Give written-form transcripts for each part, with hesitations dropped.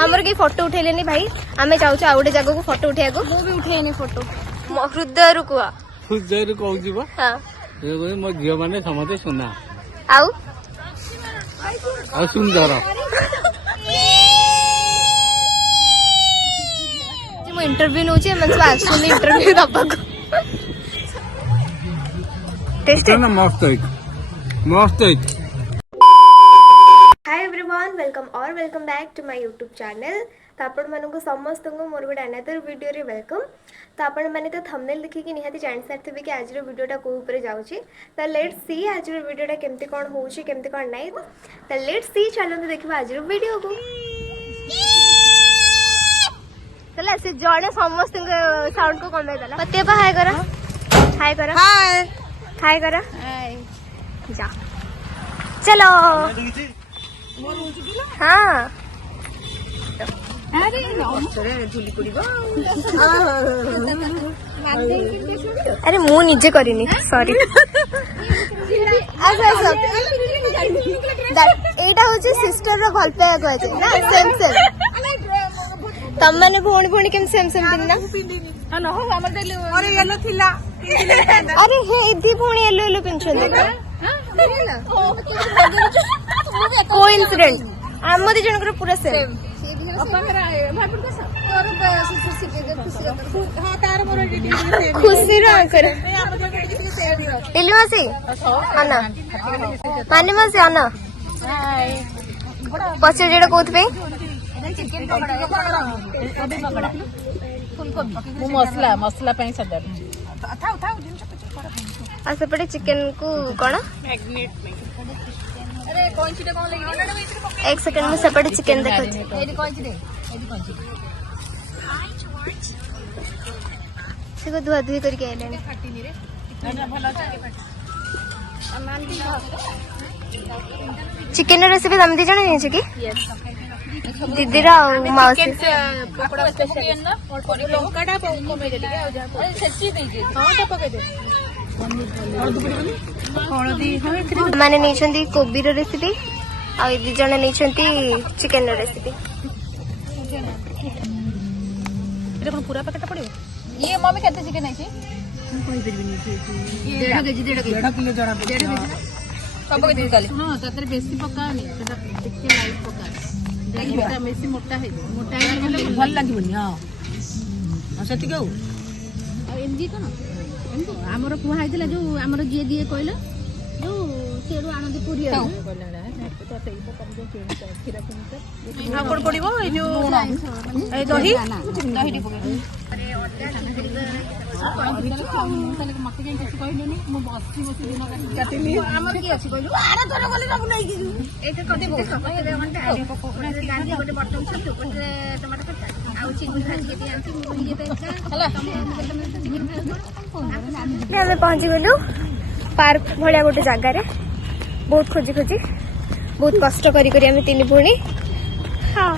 हमर के फोटो उठेलेनी भाई आमे जाऊ आ गोटे जगह को फोटो उठेया को मो भी उठेनी फोटो हृदय रु कुआ हृदय रु कहू जीवा हां मो झियो माने समते सुना आउ आ सुंदर मो इंटरव्यू नोचे मन सब आसुनी इंटरव्यू दबा को टेस्ट ना मस्त है hi everyone welcome back to my YouTube channel. तो आपण मानक समस्त को मोर गोटे अनदर वीडियो रे वेलकम। तो आपण माने तो थंबनेल देखि निहाती जानि सारथिबे कि आज रो वीडियोटा को ऊपर जाउची। तो लेट्स सी आज रो वीडियोटा केमती कोन होउची केमती कोन नै। तो लेट्स सी चलो देखिबा आज रो वीडियो को। चला से जणे समस्त साउंड को कमे देला पते पा हाय करा हाय करा हाय हाय करा हाय जा चलो हाँ अरे मु निजे करिनी सॉरी एटा होची सिस्टर रो भल पे कहै छै ना सेम सेम तम माने भोणी भोणी केम सेम सेम पिन्ना न हो हमर देली अरे येलो थिला अरे हे इदी भोणी येलो येलो पिनछन कोइंसिडेंट आम दी जनकर पूरा सेम खुशी इलमासी आना माने मासी आना पछे जेडा कोथ पे मसला मसला पे सब आ सेपटे चिकन को कोन अरे कौन चीज कौन लगी एक सेकंड में सेपटे चिकन देखो एडी कौन चीज एडी कौन चीज से को धुआ धुई करके आइले फाटीनी रे ना भलो चिकन रेसिपी तुम दी जने नहीं कि यस दीदी रा माउसी पकोड़ा स्पेशल ना और लंकाटा कमे देली आ जा अरे सच्ची दे दे हां तो पके दे हळदी हां माने नहीं कोबी रो रेसिपी आ दी जने नहीं चिकन रो रेसिपी एटा कोन पूरा पैकेट पड़ियो ये मम्मी केते चिकन है छी कोई परबिनी 1.5 केजी 1.5 किलो जड़ा 1.5 केजी सब के दिन काले हां ततरे बेसी पकानी सेटा देखके लाइट पका देखिटा बेसी मोटा है भल लागिबनी हां सती कहू आ एमजी तो ना हमर पुहा आइतला जो हमर जे दिए कहलो जो सेडू आनंद पुरी आ तो सेई तो कम जो खीरा पुनी हां कोन पड़िबो ए जो ए दही दही डी पके अरे मत के किसी कहले मु बसी बसी दिन काटिनी हमर की अछि कहलु आरे तोर गले सब नै कि एते कते पके घंटा आरे पकोड़ा रे गांधी गोटे बटन छतु गोटे टमाटर कटा आउ चिंगुर भाजी के आंती मु ये पे हला हमें पहुंची गलु पार्क भलिया गोटे जगह रे बहुत खोजी खोजी बहुत कष्ट करी करी हमें तीन भूणी हां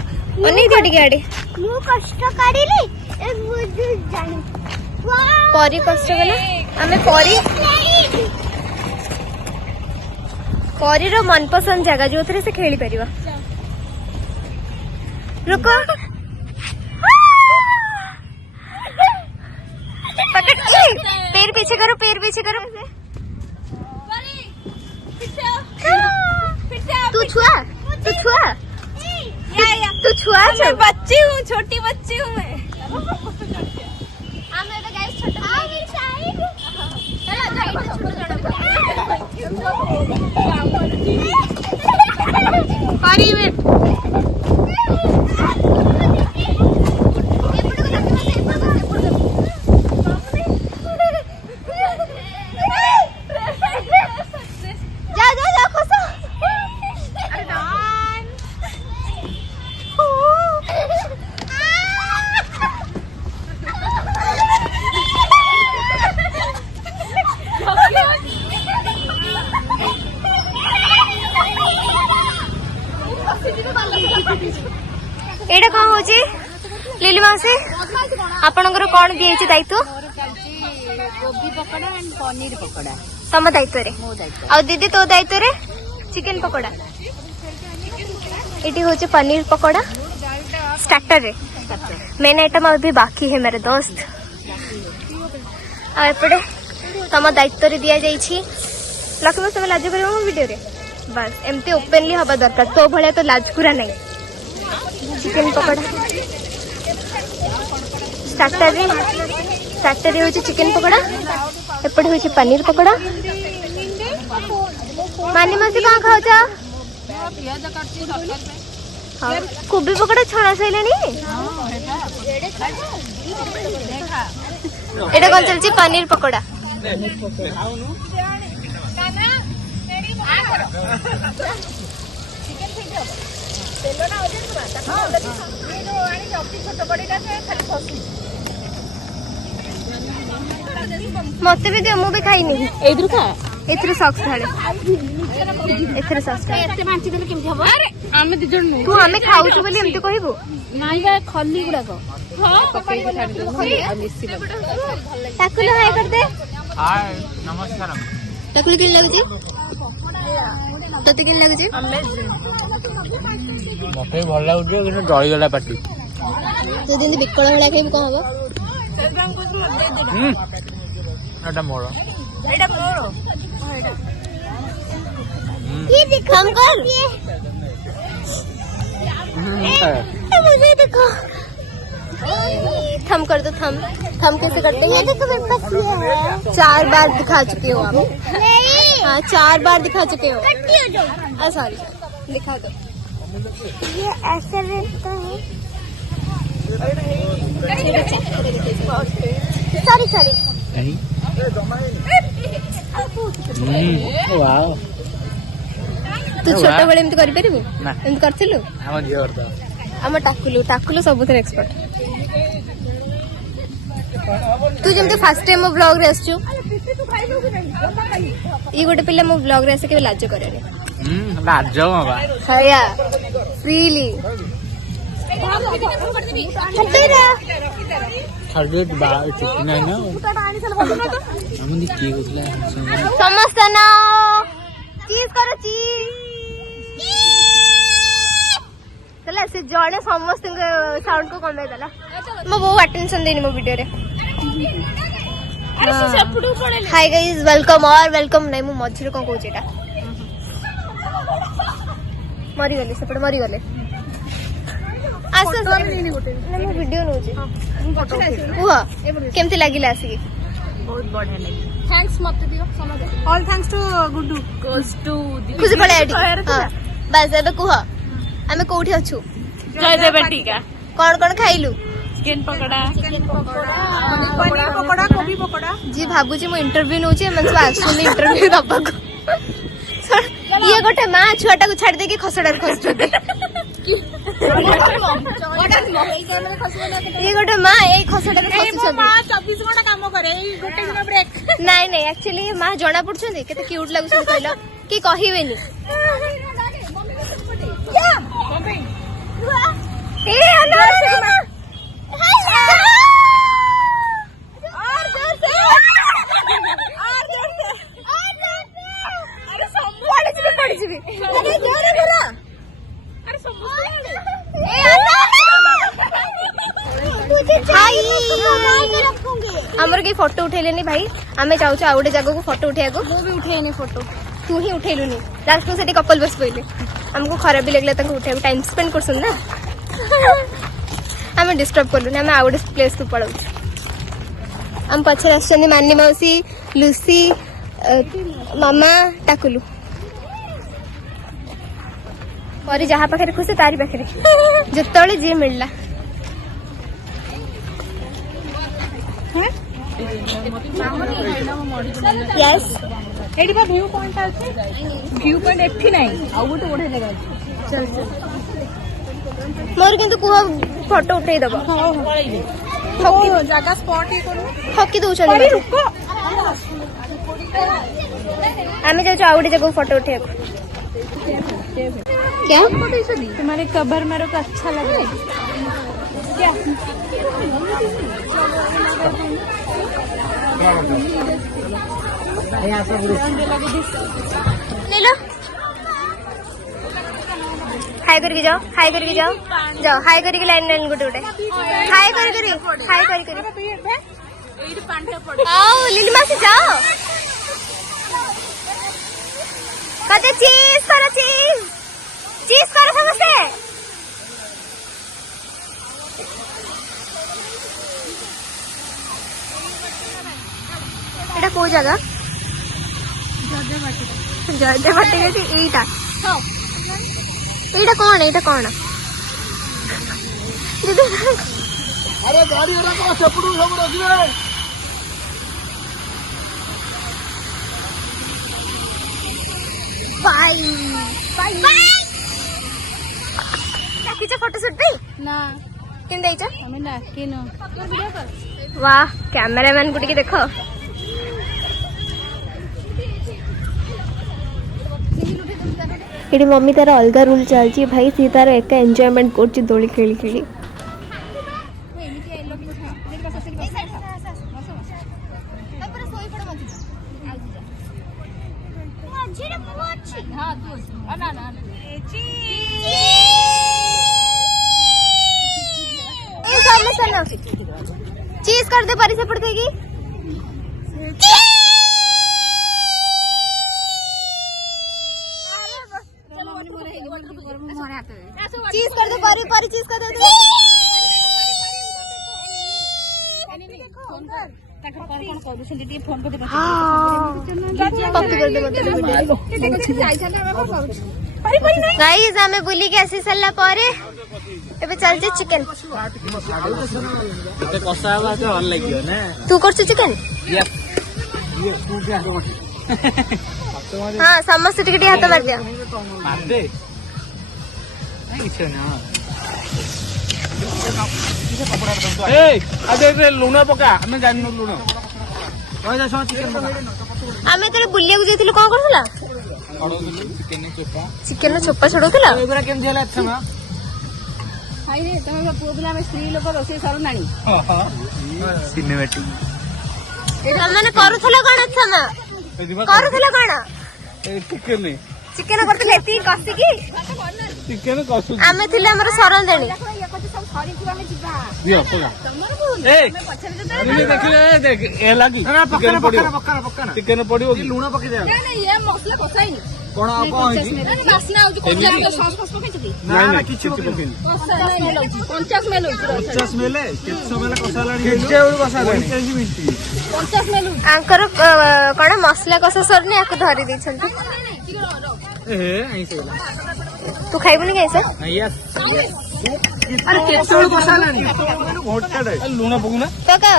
अनै दियो टिके आडे मु कष्ट करिली ए बुझ जानी परी कष्ट कला हमें परी रो मनपसंद जगह जो थे से खेली परिवा रुको पकड़ पैर पीछे करो तू छुआ मैं बच्ची हूँ छोटी बच्ची हूँ मैं एटा कौन हो लिली मासी आपनकर कौन दिए दायित्व गोभी पकोड़ा एंड पनीर पकोड़ा तम दायित्व रे आ दीदी तो दायित्व रे चिकन पकोड़ा एटी होचे पनीर पकोड़ा स्टार्टर रे मेन आइटम अभी बाकी है मेरे दोस्त आपटे तुम दायित्व रे दिया जाइछि लक्ष्मी तुम लाज कर वीडियो रे बस एमती ओपनली हवा दरकार तो भाया तो लाजकुरा नहीं चिकेन पकोड़ा स्टार्टर रे होछि चिकेन पकोड़ा एपटे होछि पनीर पकोड़ा मानी मसी कहाँ खाऊछ कोबी पकोड़ा छणा सैलानी एटा कौन चलछि पनीर पकोड़ा मत भी दियो मुझे खाइनी एइदरु खा एथरे सॉक्स ढाले एथरे सॉक्स एते मांची देले केमथि हबो अरे आमे दी जण नु तू हमें खाऊछु बोली एमती कहबो नाइ बा खल्ली गुडा को हां पकाई के छाडी दे आ मिसी टाकुलो हाय कर दे हाय नमस्कार टाकुलो किन लागुची तते किन लागुची मते भल लागुची कि डळी गला पाटी तू दिन बिकळ भला खाइबो कोन हबो एटा मोर ये देखो हम कर मुझे देखो थम कर दो थम कैसे करते हैं देखो मेरे पास ये है 4 बार दिखा चुके हो आप नहीं हाँ 4 बार दिखा चुके हो सॉरी दिखा दो ये ऐसे रहता है सॉरी नहीं वाओ तू छोट बड़े एमती करि परिबु ना। एमती करथिलु हम जे करता हम टाकुलु सबुथरे एक्सपर्ट तू जमते फर्स्ट टाइम मो ब्लॉग रे आछू ई गोटे पिले मो ब्लॉग रे आसे के लाज करे रे लाज बाबा हया फ्रीली छाड़े बा चिकन है ना हम दी की होतला समस्त ना चीज करो चीज चला से जणे समस्त साउंड को कम देला मो बहुत अटेंशन देनी मो वीडियो रे हाय गाइस वेलकम और वेलकम नहीं मु मझिरे कोन कहूची एटा मरी गली सेपटे मरी गले आस मैं वीडियो नउची कुह केमती लागिला आसी बहुत बढ़िया लगे थैंक्स मत दियो समझ all thanks to Guddu goes to खुशी पड़े आडी हां बस एबे कुह हमें कोठी अछु जय देव टीका कौन खाइलु चिकन पकोड़ा पनीर पकोड़ा कोबी पकोड़ा जी भाबुची मो इंटरव्यू नउची मन सब आसुनी इंटरव्यू दबा को ये गोटे मां छुआटा को छाड़ दे के खसडा खसडे ये गोटे मां ए खसडा रे खसु छथि मां 24 घंटा काम करे गोटे दिन ब्रेक नहीं नहीं एक्चुअली ये मां जणा पड़छन केते क्यूट लागु छथि कहला कि कहिबेनी ए ना हमर के फोटो उठेलेनी भाई आमे चाहू आ गोटे जगह को फोटो उठेको मु भी उठेनी फोटो तू ही उठेलुनी लास्ट में सेठी कपल बस पइले हमको खराब भी लगले तंको उठे टाइम स्पेंड करसन ना हमें डिस्टर्ब करलुनी हमें आ गोटे प्लेस को पड़ौ हम पछर आछनी मानी मौसी लूसी मामा टाकुलु परी जहाँ पाखे खुशी तारी पाखे जितने जी मिलला यस एडी बा व्यू पॉइंट আছে व्यू पॉइंट एठी नाही आ गोटे ओढे जगह আছে चल चल मोर किंतु कुह फोटो उठेई दबो हकी जगह स्पॉट ये करू हकी दउछन रुको आमे जाऊ आ गोटे जगह फोटो उठेको क्या तुम्हारे कबर मेरे को अच्छा लगा क्या ले लो हाय करके जाओ हाय करके जाओ जाओ हाय करके लाइन लाइन गोटे गोटे हाय कर आओ लिली मासी जाओ कते चीज करो समस्ते एटा को जगह जयदेव बाटी एटा एटा कौन अरे गाड़ी वाला सेपटू सब रखिए फोटोशूट पे ना किन देइछ हमें डाकिनो वीडियो कर वाह कैमरामैन को टिके देखो एटी मम्मी तार अलग रूल चलती भाई सी तार एक एंजॉयमेंट कर दोली खेली खेली चीज कर दे परी से पड़ देगी चीज कर दे परी परी चीज कर दे गाइस हमें बुली के आसी सरला पारे एबे चलते चिकन एते कसा बा तो भल लागियो ना तू करछ चिकन ये तू क्या हाथ हां समस्त टिके हाथ मार दिया मार दे नहीं छ ना ए अरे लूना पका हमें जानि लूना ओइ जा सो चिकन पका हमें तरे बुलिया को जेथिलु कोन करथला चिकन चोपा छडौथला एगुरा केम दिला अच्छा ना हाय रे तमे पुओ पिला में स्त्री लोक रोसे सर नानी सिनेमैटिक हमने करूथला कोन अच्छा ना करूथला कोन चिकन नहीं चिकन करथले ती कसी की चिकन कसु हमें थिले हमर सरन देनी दियो पका ए ये देख ए लागी चिकन पड़ियो चिकन पड़ियो कि लूना पके दे ये मसला कोसाई कोन आ कोन बासना हो कोन सॉस फस पके छी ना ना किछ पके 50 मेल 50 मेले 100 मेले कसा लानी केते ओळी कसा लानी 40 मिनिट 50 मेल आंकर कोन मसला कसा सरने आको धरी दै छथि ए ऐसे बोला तू खाइबुनी कैसे यस अरे केते ओळी कसा लानी मोटा दे लूना पकुना तो का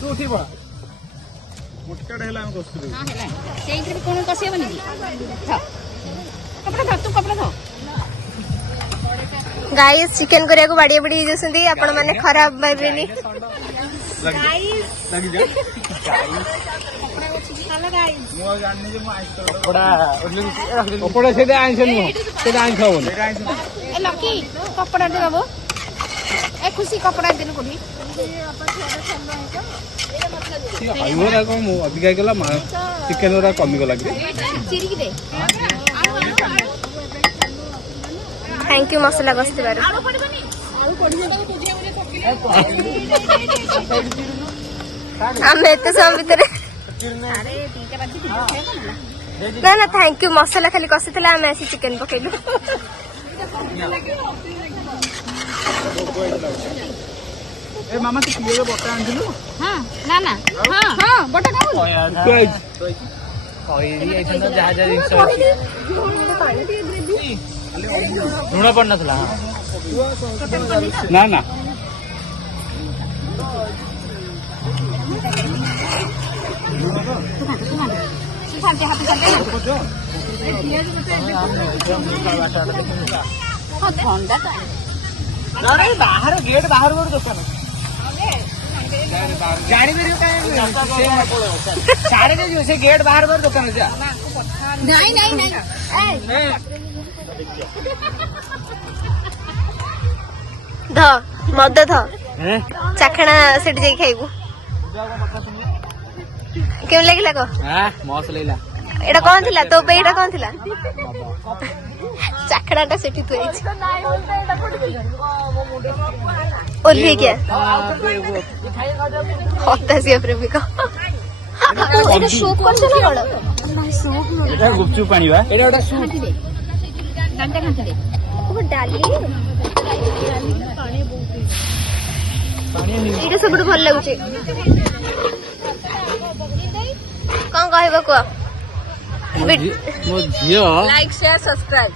तू उठी बा मोटा डेला हम कस्तु हां हैला सेइथि कोन कसे बनी कपड़ा धर तू कपड़ा धर गाइस चिकन करिया को बाडी बाडी जसंती आपण माने खराब बारनी गाइस लगी जा हेलो गाइस मो जाननी जे मो आइस कपड़ा कपड़ा से आइसन मो से आइस होबो ए लकी कपड़ा दे बाबू ए खुशी कपड़ा देन कोनी आइयो ना को मो अधिका गेला चिकन ओरा कमी गला कि चिरी की दे थैंक यू मसाला गस्ती बारे आलू पड़बनी आलू पड़बनी बुझिया थोकी हम एते सब भीतर अरे तीनटा बाजी की ना ना थैंक यू मसाला खाली कसितला हम ऐसे चिकन पकेलु ए मामा तू किलो बटा आंदिलु हां ना ना हां हां बटा काऊ कोई ऐसा ना जहाज जिंस लूना पड़ना था ना ना खाते हाथ खाते हां ठंडा ना रे बाहर गेट बाहर गोट दुकान जानी बेरियो काहे सारे जो से गेट बाहर बाहर दुकान जा नहीं नहीं नहीं ए ध मद ध हैं चाखणा सेठ जाई खाइबु केम लागिला को हां मौस लेला एटा कौन थिला तो पे एटा कौन थिला चाकड़ाटा सेठी तू आइछ ओल्ही क्या होता सी प्रेमिका एटा सूप कर चला बड़ सूप এটা গুপচুপ পানি বা এটা ওটা সুপ घंटे घंटे दे ओ डाली पानी बहुत एटा सब भल लागुचे कौन कहबो को ମୋ ଝିଅ लाइक शेयर सब्सक्राइब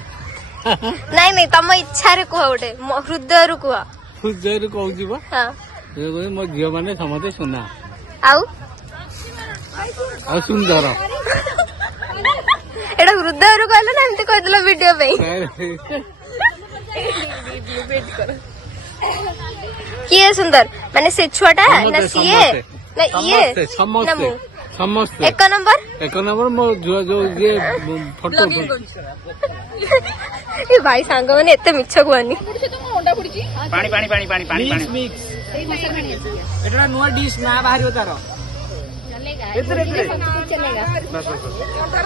नहीं नहीं तम इच्छा रे कुह गोटे हृदय रु कुह ପୂଜାରୁ କହୁଛି ବା हाँ ମୋ ଝିଅ ମାନେ ସମସ୍ତେ ସୁନା आउ ଆଉ ସୁନ୍ଦର एटा हृदय रु कहले ना एमती कहदला वीडियो पे किए सुंदर माने से छुआटा ना सीए ना ये ना मु ସମସ୍ତେ एक नंबर ଏକ ନମ୍ବର ମୋ ଝିଅ ଯୋଉ ଇଏ ଫଟୋ ये भाई सांग मैंने एते मिछ कुआनी ପାଣି ପାଣି ପାଣି ପାଣି ପାଣି ପାଣି ଏଟା ନୂଆ ଡିସ୍ ନା ବାହାରିବ ତାର चलेगा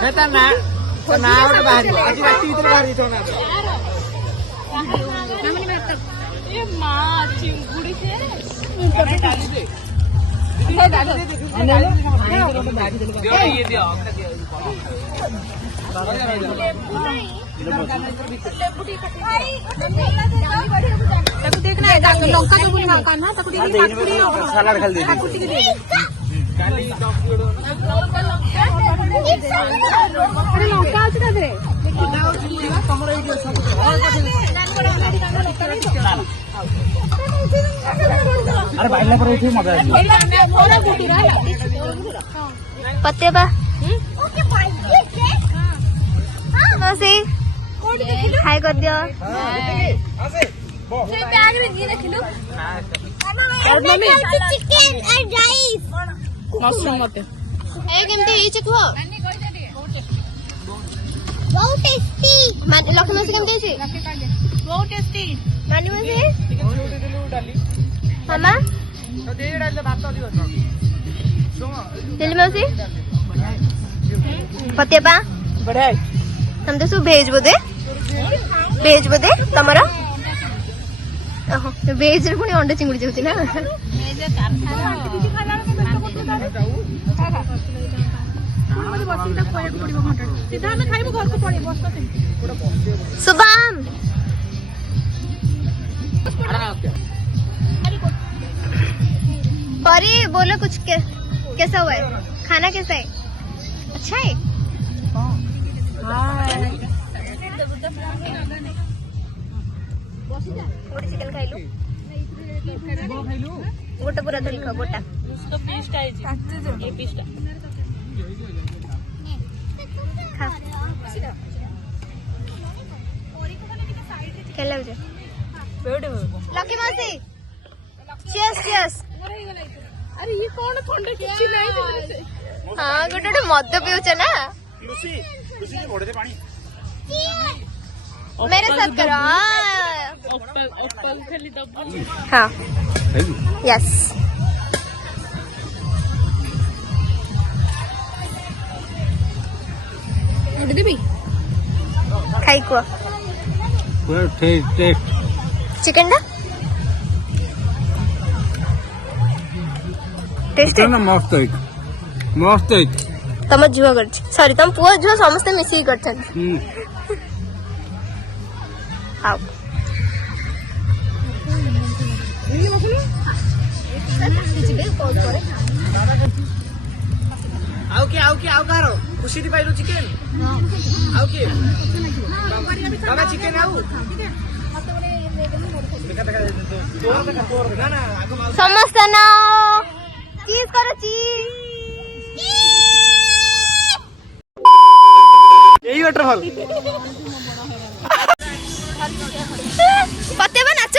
ନା ତା ନା ଗୋଟେ ବାହାରିବ ଆଜି ରାତି ଭିତରେ ବାହାରି ଯାଇଥିବ ନା ये माँ चिंगुड़ी से देखना है लंका जो बोली कान्हा ताको ସାଲାଡ ଖାଲି ଦେଇଦେବି लंका ଅଛି ତା ଦେହରେ ଆରେ ବାଇଲା ପରେ ଏଠି ମଜା ଆସିବ पत्ते बा मौसी हाय कर दियो बैग में नहीं रखिलो mummy chicken and rice mushroom मते ए केमते ई चखो बहुत टेस्टी मान लखन मौसी केमते छी बहुत टेस्टी मानी मौसी मामा दिल मौसी पत्ते बा बढ़िया हम तो सब भेज बोदे तमरा ओहो भेज रे पुणी अंडा चिंगुड़ी जाउची ना शुभम परी बोलो कुछ कैसा हुआ है खाना कैसा है अच्छा है गोटे चिकन खाइलु गोटे पूरा धरी खा गोटा खा क्या लग जा लकी मासी चीयर्स चीयर्स अरे ये कौन ठंडा किछि नहीं हाँ गोटे गोटे मद पिउछ ना मेरे साथ करो हाँ यस खाई को ପୁରା ଟେଷ୍ଟ चिकन टा टेस्ट ନା ମସ୍ତ ହେଇଛି ମସ୍ତ ହେଇଛି तम झुआ कर सॉरी तम पुआ झुआ समस्त मिसी कर आओ ଆଉ କାହାର ଖୁସି ପାଇଲୁ ଚିକେନ ଆଉ କିଏ ବାବା ଚିକେନ ଆଉ समस्त ना चीज करो चीज यही वाटरफॉल पत्ते बा नाच